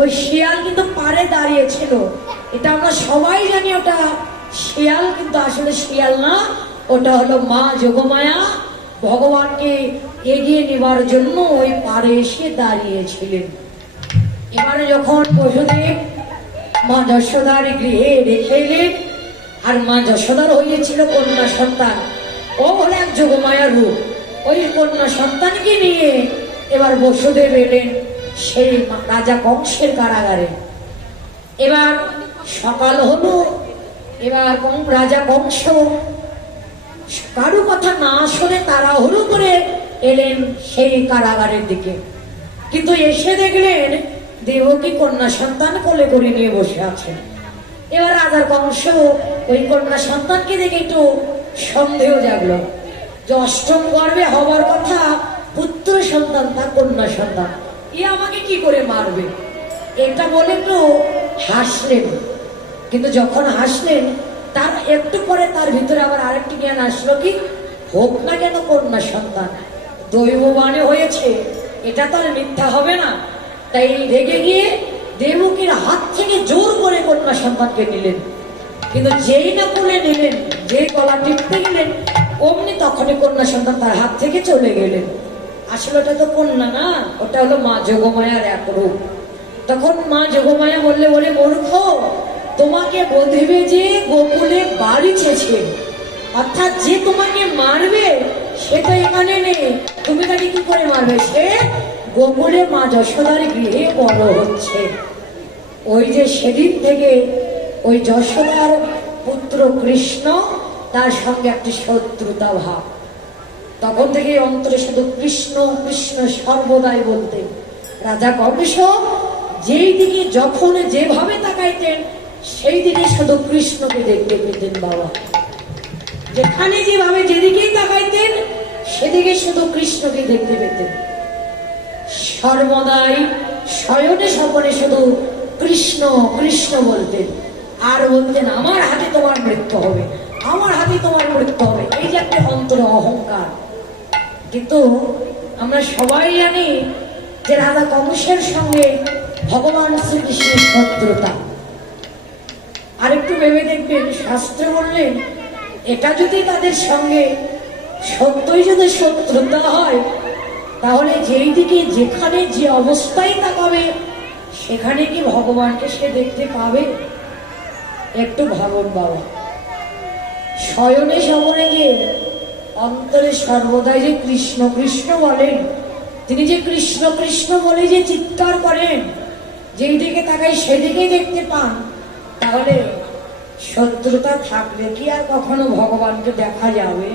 ওই শিয়াল কিন্তু পারে দাঁড়িয়েছিল। এটা আমরা সবাই জানি ওটা শিয়াল, কিন্তু আসলে শিয়াল না। ওটা হলো মা যোগমায়া। ভগবানকে এগিয়ে নেবার জন্য ওই পারে এসে দাঁড়িয়েছিলেন। এবারে যখন বসুদেব মা যশোদার গৃহে রেখে এলেন, আর মা যশোদার হয়েছিল কন্যা সন্তান। ও হলো এক যোগমায়ার রূপ। ওই কন্যা সন্তানকে নিয়ে এবার বসুদেব এলেন। সেই রাজা কংসের কারাগারে। এবার সকাল হলো, এবার রাজা কংস, কারও কথা না শুনে তাড়াহুড়ো করে এলেন সেই কারাগারের দিকে। কিন্তু এসে দেখলেন দেবকী কন্যা সন্তান কোলে করে নিয়ে বসে আছেন। এবার রাজার কংস ওই কন্যা সন্তানকে দেখে একটু সন্দেহ জাগলো। যে অষ্টম গর্বে হবার কথা পুত্র সন্তান তার কন্যা সন্তান। এ আমাকে কি করে মারবে? এটা বলে তো হাসলেন। কিন্তু যখন হাসলেন, তার একটু পরে তার ভিতরে আবার আরেকটি জ্ঞান আসলো কি? হোক না কেন কন্যা সন্তান দৈববানে হয়েছে, এটা তো আর মিথ্যা হবে না। তাই রেগে গিয়ে দেবকীর হাত থেকে জোর করে কন্যা সন্তানকে নিলেন। কিন্তু যেই না তুলে নিলেন, যে গলা টিপতে গেলেন, অমনি তখনই কন্যা সন্তান তার হাত থেকে চলে গেলেন। আসলে ওটা তো কন্যা না, ওটা হলো মা যোগমায়ার এক রূপ। তখন মা যোগমায়া বললে বলে মূর্খ, তোমাকে বোধবে যে গোকুলে বাড়িছেছে অর্থাৎ যে তোমাকে মারবে সে তো এখানে নেই। তুমি তাকে কি করে মারবে? সে গোকুলে মা যশোদার গৃহে বড় হচ্ছে। ওই যে সেদিন থেকে ওই যশোদার পুত্র কৃষ্ণ, তার সঙ্গে একটি শত্রুতা ভাব। তখন থেকে অন্তরে শুধু কৃষ্ণ কৃষ্ণ সর্বদাই বলতেন রাজা কংস যেই দিকে যখন যেভাবে তাকাইতেন, সেই দিকে শুধু কৃষ্ণকে দেখতে পেতেন বাবা। যেখানে যেভাবে যেদিকেই তাকাইতেন, সেদিকে শুধু কৃষ্ণকে দেখতে পেতেন। সর্বদাই শয়নে স্বপনে শুধু কৃষ্ণ কৃষ্ণ বলতেন। আর বলতেন, আমার হাতে তোমার মৃত্যু হবে, আমার হাতে তোমার মৃত্যু হবে। এই যে একটা অন্তরে অহংকার। কিন্তু আমরা সবাই জানি যে রাধা কংসের সঙ্গে ভগবান শ্রীকৃষ্ণের শত্রুতা। আরেকটু ভেবে দেখবেন, শাস্ত্রে বললেন এটা যদি তাদের সঙ্গে সত্যই যদি শত্রুতা হয়, তাহলে যেই দিকে যেখানে যে অবস্থায় তাকাবে, সেখানে কি ভগবানকে সে দেখতে পাবে? একটু ভাবন বাবা। শয়নে শবনে যে অন্তরে সর্বদাই যে কৃষ্ণ কৃষ্ণ বলেন, তিনি যে কৃষ্ণ কৃষ্ণ বলে যে চিৎকার করেন যেই দিকে তাকাই সেদিকেই দেখতে পান, তাহলে শত্রুতা থাকলে কি আর কখনো ভগবানকে দেখা যাবে?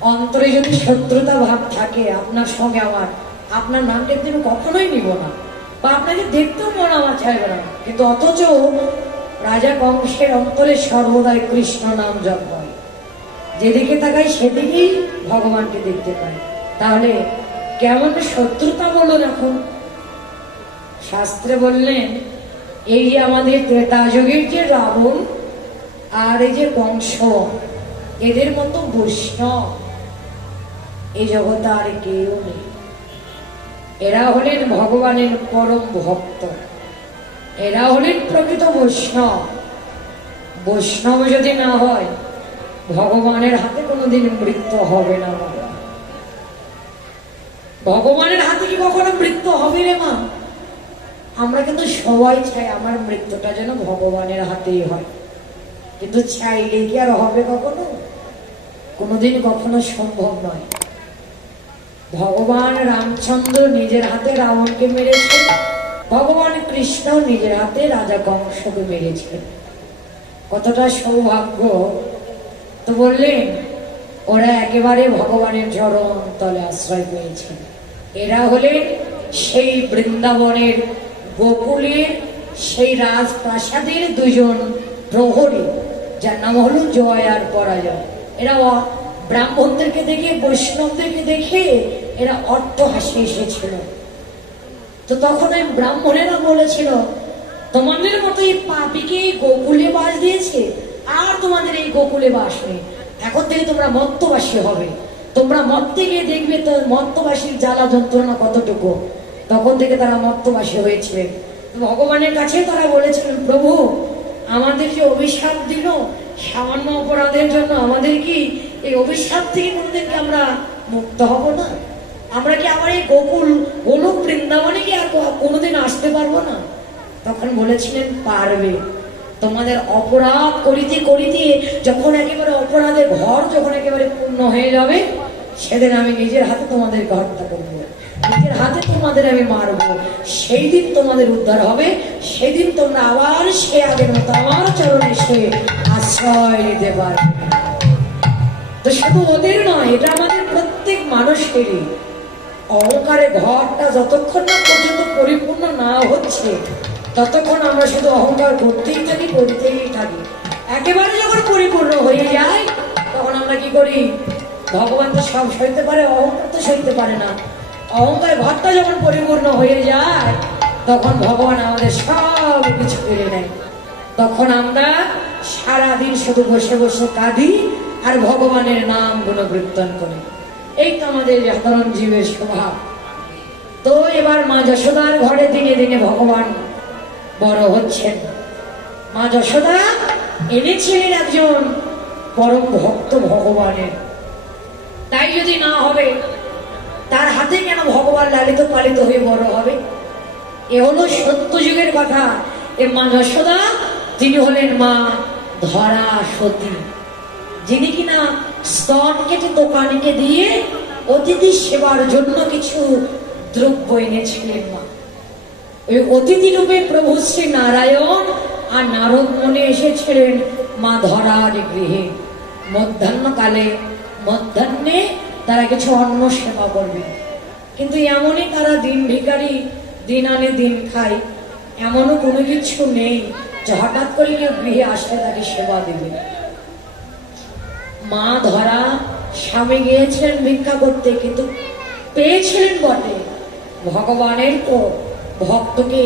অন্তরে যদি শত্রুতা ভাব থাকে আপনার সঙ্গে আমার, আপনার নামটা কিন্তু কখনোই নিব না। বা আপনাকে দেখতেও মন আমার চাইবে না। কিন্তু অথচ রাজা কংসের অন্তরে সর্বদাই কৃষ্ণ নাম জপ হয়। যেদিকে তাকাই সেদিকেই ভগবানকে দেখতে পাই তাহলে কেমন শত্রুতা বলো এখন? শাস্ত্রে বললেন, এই যে আমাদের ত্রেতা যুগের যে রাবণ আর এই যে বংশ, এদের মতো বৈষ্ণব এই জগতে আর কেউ নেই। এরা হলেন ভগবানের পরম ভক্ত। এরা হলেন প্রকৃত বৈষ্ণব। বৈষ্ণব যদি না হয় ভগবানের হাতে কোনোদিন মৃত্যু হবে না ভগবানের হাতে কি কখনো মৃত্যু হবে রে, মা? আমরা কিন্তু সবাই চাই আমার মৃত্যুটা যেন ভগবানের হাতেই হয়। কিন্তু চাইলে কি আর হবে কখনো? কোনোদিন কখনো সম্ভব নয়। ভগবান রামচন্দ্র নিজের হাতে রাবণকে মেরেছে। ভগবান কৃষ্ণ নিজের হাতে রাজা কংসকে মেরেছে। কতটা সৌভাগ্য তো বললেন, ওরা একেবারে ভগবানের চরণ তলে আশ্রয় পেয়েছে। এরা হলেন সেই বৃন্দাবনের গোকুলের সেই রাজপ্রাসাদের দুজন প্রহরী, যার নাম হলো জয় আর পরাজয়। এরা ব্রাহ্মণদেরকে দেখে, বৈষ্ণবদেরকে দেখে এরা অট্ট হাসি এসেছিল। তো তখন ওই ব্রাহ্মণেরা বলেছিল, তোমাদের মতো এই পাপিকে গোকুলে বাস দিয়েছে আর তোমাদের এই গোকুলে বাস নেই। এখন থেকে তোমরা মত্তবাসী হবে। তোমরা মত্তে গিয়ে দেখবে তো মত্তবাসীর জ্বালা যন্ত্রণা কতটুকু। তখন থেকে তারা মত্তবাসী হয়েছিলেন ভগবানের কাছে তারা বলেছিলেন, প্রভু, আমাদের যে অভিশাপ দিল, সামান্য অপরাধের জন্য আমাদের কি এই অভিশাপ থেকে কোনোদিন কি আমরা মুক্ত হব না? আমরা কি আমার এই গোকুল, গোলক বৃন্দাবনে কি আর কোনোদিন আসতে পারব না? তখন বলেছিলেন, পারবে। তোমাদের অপরাধ করিতে করিতে যখন একেবারে অপরাধের ঘর যখন একেবারে পূর্ণ হয়ে যাবে, সেদিন আমি নিজের হাতে তোমাদেরকে হত্যা করব। নিজের হাতে তোমাদের আমি মারবো। সেই দিন তোমাদের উদ্ধার হবে। সেই দিন তোমরা আবার সে আগের মতো আমার চরণে সে আশ্রয় নিতে পারবে। তো শুধু ওদের নয়, এটা আমাদের প্রত্যেক মানুষেরই। অহংকারে ঘরটা যতক্ষণ না পর্যন্ত পরিপূর্ণ না হচ্ছে ততক্ষণ আমরা শুধু অহংকার করতেই থাকি করতেই থাকি। একেবারে যখন পরিপূর্ণ হয়ে যায়, তখন আমরা কি করি? ভগবান তো সব সইতে পারে, অহংকার তো সইতে পারে না। অহংকার ঘরটা যখন পরিপূর্ণ হয়ে যায়, তখন ভগবান আমাদের সব কিছু কেড়ে নেয় তখন আমরা সারাদিন শুধু বসে বসে কাঁদি আর ভগবানের নাম গুণকীর্তন করি। এই তো আমাদের সাধারণ জীবের স্বভাব। তো এবার মা যশোদার ঘরে দিনে দিনে ভগবান বড় হচ্ছেন। মা যশোদা এনেছিলেন একজন পরম ভক্ত ভগবানের। তাই যদি না হবে, তার হাতে কেন ভগবান লালিত পালিত হয়ে বড় হবে? এ হলো সত্য যুগের কথা। এ মা যশোদা তিনি হলেন মা ধরা সতী যিনি কিনা স্তন কেটে দোকানকে দিয়ে অতিথি সেবার জন্য কিছু দ্রব্য এনেছিলেন মা। ওই অতিথি রূপে প্রভু শ্রী নারায়ণ আর নারদ মনে এসেছিলেন, মা ধরার গৃহে, মধ্যাহ্নকালে, মধ্যাহ্নে তারা কিছু অন্ন সেবা করবে। কিন্তু এমনই তারা দিন ভিখারি, দিন আনে দিন খায়। এমনও কোনো কিছু নেই যে হঠাৎ করে কেউ গৃহে আসলে তাকে সেবা দেবে। মা ধরা স্বামী গিয়েছিলেন ভিক্ষা করতে, কিন্তু পেয়েছিলেন বটে। ভগবানের তো ভক্তকে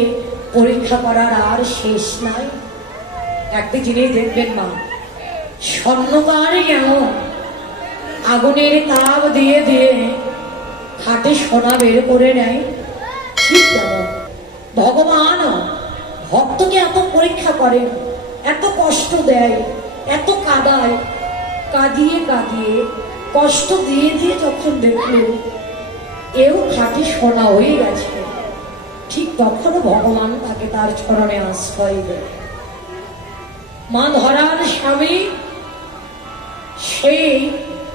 পরীক্ষা করার আর শেষ নাই। একটি জিনিস দেখবেন মা স্বর্ণকারে কেমন আগুনের তাপ দিয়ে দিয়ে হাতে সোনা বের করে নেয়। ঠিক ভগবান ভক্তকে এত পরীক্ষা করেন, এত কষ্ট দেয়, এত কাদায়, কাঁদিয়ে কাঁদিয়ে কষ্ট দিয়ে দিয়ে যখন দেখলেন, এও খাঁটি সোনা হয়ে গেছে। ঠিক তখনও ভগবান তাকে তার চরণে আশ্রয় দেয়। মা ধরার স্বামী সেই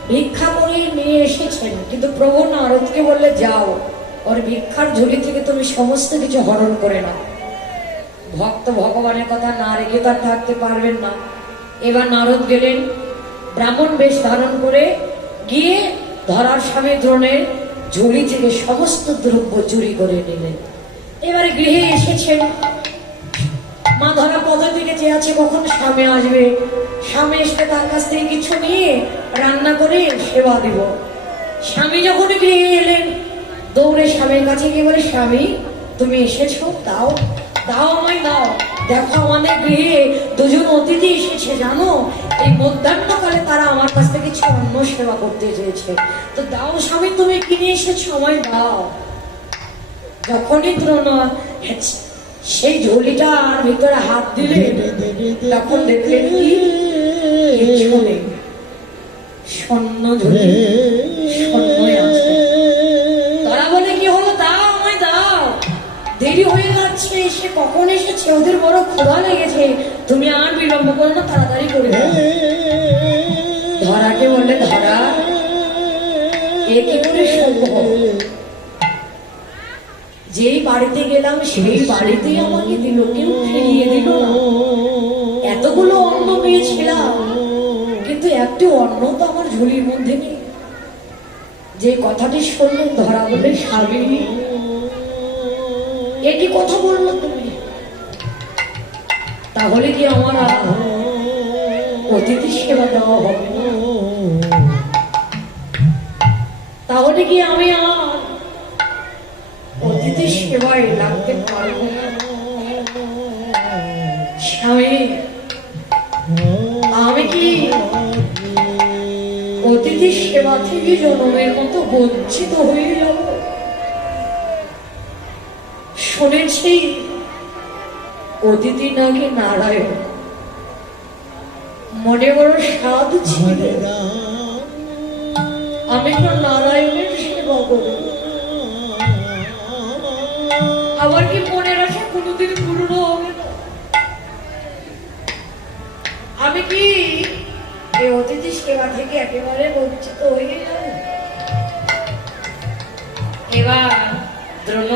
ভিক্ষা করে নিয়ে এসেছেন, কিন্তু প্রভু নারদকে বললে, যাও, ওর ভিক্ষার ঝুলি থেকে তুমি সমস্ত কিছু হরণ করে নাও। ভক্ত ভগবানের কথা না রেখে তার থাকতে পারবেন না। এবার নারদ গেলেন, ব্রাহ্মণ বেশ ধারণ করে গিয়ে ধরার স্বামী দ্রোণের ঝুলি থেকে সমস্ত দ্রব্য চুরি করে নিলেন। এবারে গৃহে এসেছেন। মা ধরা পদ থেকে চেয়ে আছে কখন স্বামী আসবে? স্বামী এসে তার কাছ থেকে কিছু নিয়ে রান্না করে সেবা দিব। স্বামী যখন গৃহে এলেন, দৌড়ে স্বামীর কাছে গিয়ে বলে, স্বামী, তুমি এসেছ? দাও দাও আমায়, দাও। দেখো আমাদের গৃহে দুজন অতিথি এসেছে, জানো? এই মধ্যাহ্নকালে তারা আমার কাছ থেকে কিছু অন্য সেবা করতে চেয়েছে। তো দাও স্বামী, তুমি কিনে এসেছ? আমায় দাও। যখনই দ্রোণ সেই ঝুলিটার ভিতরে হাত দিলে তখন দেখলেন কি? স্বর্ণ ঝুলি বলে, কি হলো? দাও দাও। দেরি হয়ে যাচ্ছে সে কখন এসেছে? ওদের বড় ক্ষুধা লেগেছে। তুমি আর বিলম্ব করো না, তাড়াতাড়ি করে ধরাকে বললে, ধরা, এ কি করে সম্ভব? যেই বাড়িতে গেলাম সেই বাড়িতেই আমাকে দিল কেউ ফিরিয়ে দিল এতগুলো অন্ন পেয়েছিলাম কিন্তু একটি অন্ন তো আমার ঝুলির মধ্যে নেই। যে কথাটি শুনলেন ধরা বলে স্বামী একই কথা বলল তুমি? তাহলে কি আমার অতিথি সেবা দেওয়া হবে তাহলে কি আমি অতিথি সেবায় লাগতে পারব। স্বামী, আমি কি অতিথি সেবা থেকে জনমের মতো বঞ্চিত যাব শুনেছি অতিথি নাকি নারায়ণ। মনে বড় স্বাদ ছিল আমি তো নারায়ণের সেবা করি। আবার কি মনের আশা কোনোদিন পূর্ণ হবে না। আমি কি অতিথি সেবা থেকে একেবারে বঞ্চিত হয়ে গেলাম?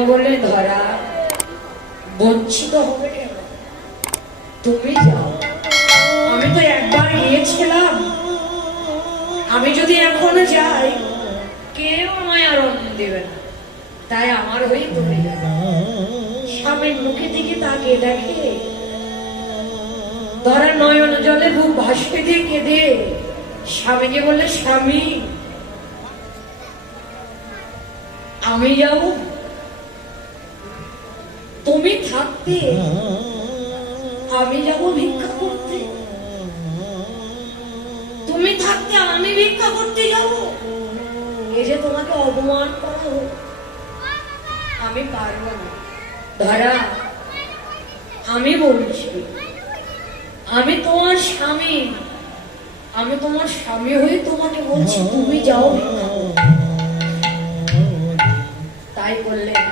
বলে ধরা বঞ্চিত হবে কেন? তুমি যাও। আমি তো একবার গিয়েছিলাম। আমি যদি এখনও যাই, কেউ আমায় আর অন্ন দেবে না। তাই আমার হয়ে তুমি যাবে স্বামীর মুখে দিকে তাকিয়ে দেখে। ধরা নয়ন জলে বুক ভাসবে দিয়ে কেঁদে। স্বামীকে বললে, স্বামী, আমি যাব। তুমি থাকতে। আমি যাব ভিক্ষা করতে। তুমি থাকতে আমি ভিক্ষা করতে যাব। এই যে তোমাকে অপমান করা হোক আমি পারব না। ধরা আমি বলছি আমি তোমার স্বামী। আমি তোমার স্বামী হয়ে তোমাকে বলছি, তুমি যাও। তাই বললেন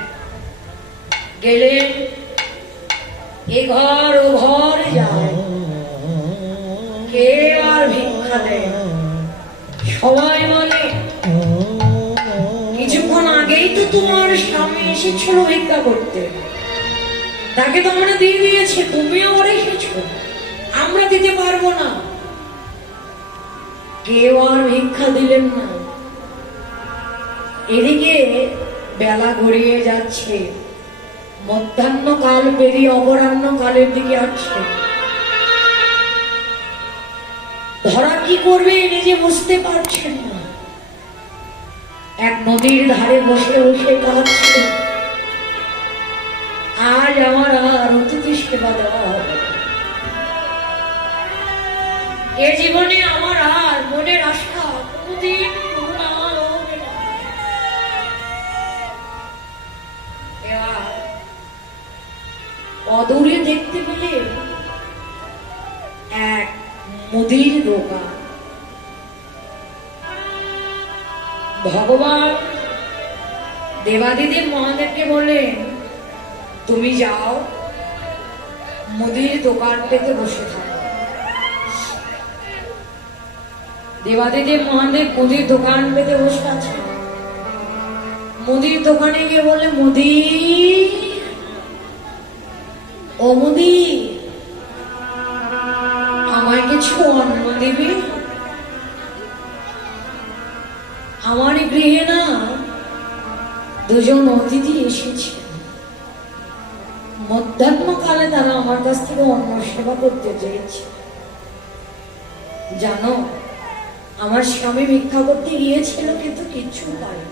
গেলেন এ ঘর ও ঘর যায়। কে আর ভিক্ষা দেয়? সবাই বলে এসেছিল ভিক্ষা করতে। তাকে তো আমরা দিয়ে দিয়েছে তুমি আবার এসেছ আমরা দিতে পারব না। কেউ আর ভিক্ষা দিলেন না। এদিকে বেলা গড়িয়ে যাচ্ছে। মধ্যাহ্ন কাল পেরিয়ে অপরাহ্ন কালের দিকে আসছে। ধরা কি করবে নিজে বুঝতে পারছেন না। এক নদীর ধারে বসে বসে কাঁদছে। আমার আর সেবা এ জীবনে আমার আর মনের আশা অদূরে দেখতে পেলে এক মুদির দোকান ভগবান দেবাদিদেব মহাদেবকে বললেন তুমি যাও, মুদির দোকান পেতে বসে থাকো। দেবাদিদেব মহাদেব মুদির দোকান পেতে বসে আছে মুদির দোকানে গিয়ে বলে মুদি, ও মুদি, আমায় কিছু অন্ন দিবি? আমার গৃহে না দুজন অতিথি এসেছে। মধ্যাহ্নকালে তারা আমার কাছ থেকে অন্ন সেবা করতে চেয়েছে। জানো, আমার স্বামী ভিক্ষা করতে গিয়েছিল কিন্তু কিচ্ছু পাইনি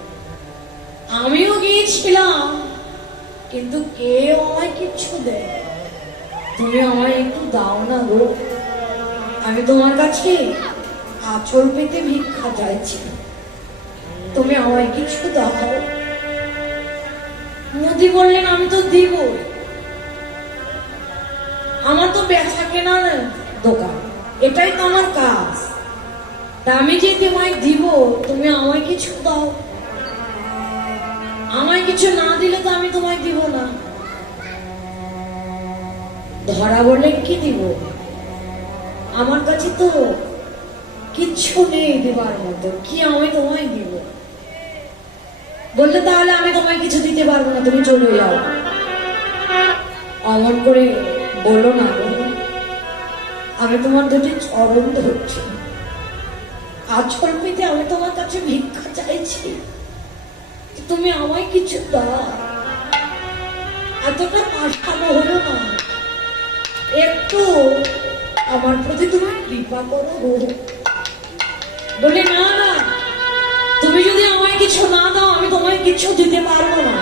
আমিও গিয়েছিলাম, কিন্তু কেউ আমায় কিচ্ছু দেয় তুমি আমায় একটু দাও না গো। আমি তোমার কাছে আচল পেতে ভিক্ষা চাইছি। তুমি আমায় কিছু দাও। মোদি বললেন, আমি তো দিব। আমার তো বেচা কেনার দোকান। এটাই তো আমার কাজ। তা আমি যে তোমায় দিব। তুমি আমায় কিছু দাও। আমায় কিছু না দিলে তো আমি তোমায় দিব না। ধরা বললেন কি দিব? আমার কাছে তো কিচ্ছু নেই দেবার মতো। কি আমি তোমায় দিব? বললে তাহলে আমি তোমায় কিছু দিতে পারব না, তুমি চলে যাও। অমন করে বলল না। আমি তোমার দুটি চরণ ধরছি। আচল পেতে আমি তোমার কাছে ভিক্ষা চাইছি। তুমি আমায় কিছু দাও। এতটা পাঠানো হলো না। একটু আমার প্রতি তুমি কৃপা করো। বলে, না না, তুমি যদি আমায় কিছু না দাও, আমি তোমায় কিছু দিতে পারব না।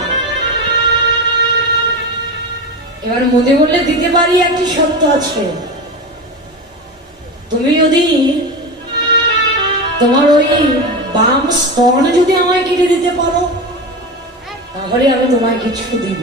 এবার মোদী বললে দিতে পারি একটি সত্য আছে। তুমি যদি তোমার ওই বাম স্তর্ণ যদি আমায় কেটে দিতে পারো, তাহলে আমি তোমায় কিছু দিব।